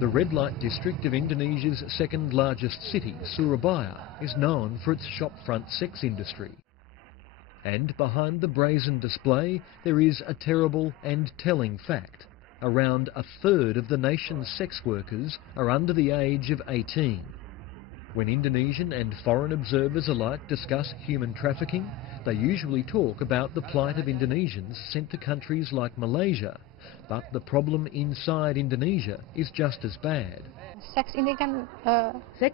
The red light district of Indonesia's second largest city, Surabaya, is known for its shopfront sex industry. And behind the brazen display, there is a terrible and telling fact. Around a third of the nation's sex workers are under the age of 18. When Indonesian and foreign observers alike discuss human trafficking, they usually talk about the plight of Indonesians sent to countries like Malaysia. But the problem inside Indonesia is just as bad. Sex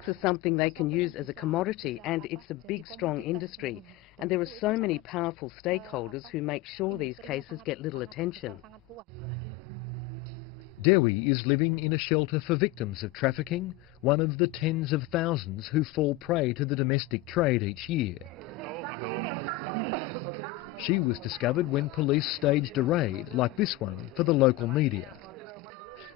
is something they can use as a commodity, and it's a big, strong industry. And there are so many powerful stakeholders who make sure these cases get little attention. Dewi is living in a shelter for victims of trafficking, one of the tens of thousands who fall prey to the domestic trade each year. She was discovered when police staged a raid like this one for the local media.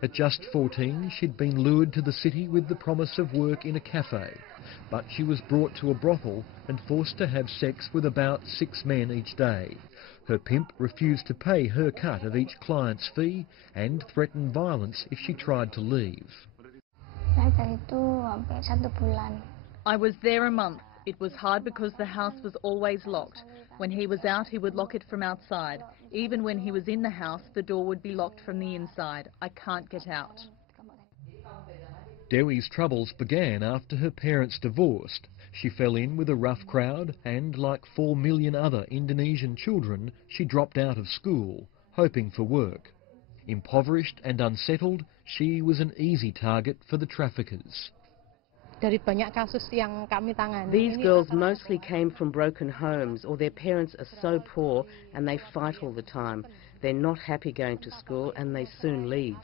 At just 14, she'd been lured to the city with the promise of work in a cafe, but she was brought to a brothel and forced to have sex with about 6 men each day. Her pimp refused to pay her cut of each client's fee and threatened violence if she tried to leave. I was there a month. It was hard because the house was always locked. When he was out, he would lock it from outside. Even when he was in the house, the door would be locked from the inside. I can't get out. Dewi's troubles began after her parents divorced. She fell in with a rough crowd and, like 4 million other Indonesian children, she dropped out of school, hoping for work. Impoverished and unsettled, she was an easy target for the traffickers. These girls mostly came from broken homes, or their parents are so poor and they fight all the time. They're not happy going to school and they soon leave.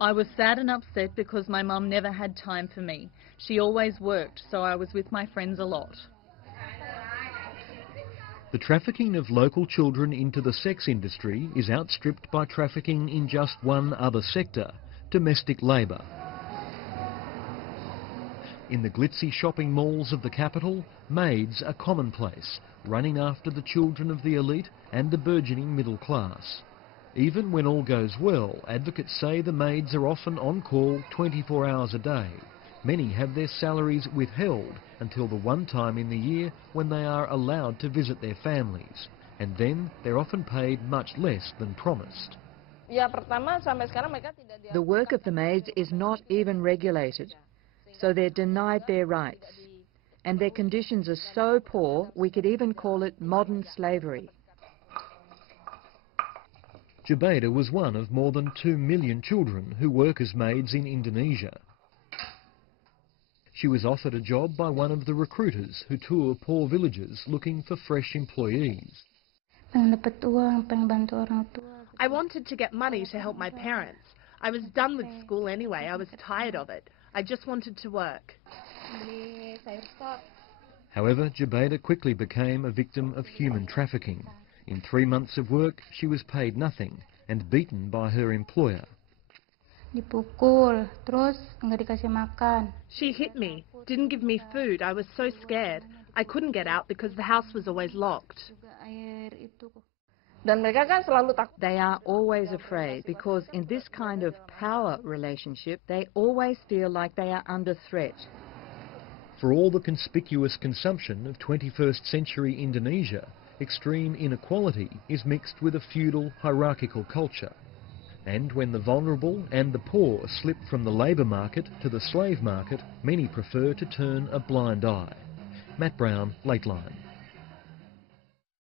I was sad and upset because my mum never had time for me. She always worked, so I was with my friends a lot. The trafficking of local children into the sex industry is outstripped by trafficking in just one other sector: domestic labour. In the glitzy shopping malls of the capital, maids are commonplace, running after the children of the elite and the burgeoning middle class. Even when all goes well, advocates say the maids are often on call 24 hours a day. Many have their salaries withheld until the one time in the year when they are allowed to visit their families, and then they're often paid much less than promised. The work of the maids is not even regulated, so they're denied their rights. And their conditions are so poor, we could even call it modern slavery. Jubeda was one of more than 2 million children who work as maids in Indonesia. She was offered a job by one of the recruiters who tour poor villages looking for fresh employees. I wanted to get money to help my parents. I was done with school anyway. I was tired of it. I just wanted to work. However, Jubeda quickly became a victim of human trafficking. In 3 months of work, she was paid nothing and beaten by her employer. She hit me, didn't give me food. I was so scared. I couldn't get out because the house was always locked. They are always afraid because in this kind of power relationship, they always feel like they are under threat. For all the conspicuous consumption of 21st century Indonesia, extreme inequality is mixed with a feudal, hierarchical culture. And when the vulnerable and the poor slip from the labour market to the slave market, many prefer to turn a blind eye. Matt Brown, Lateline.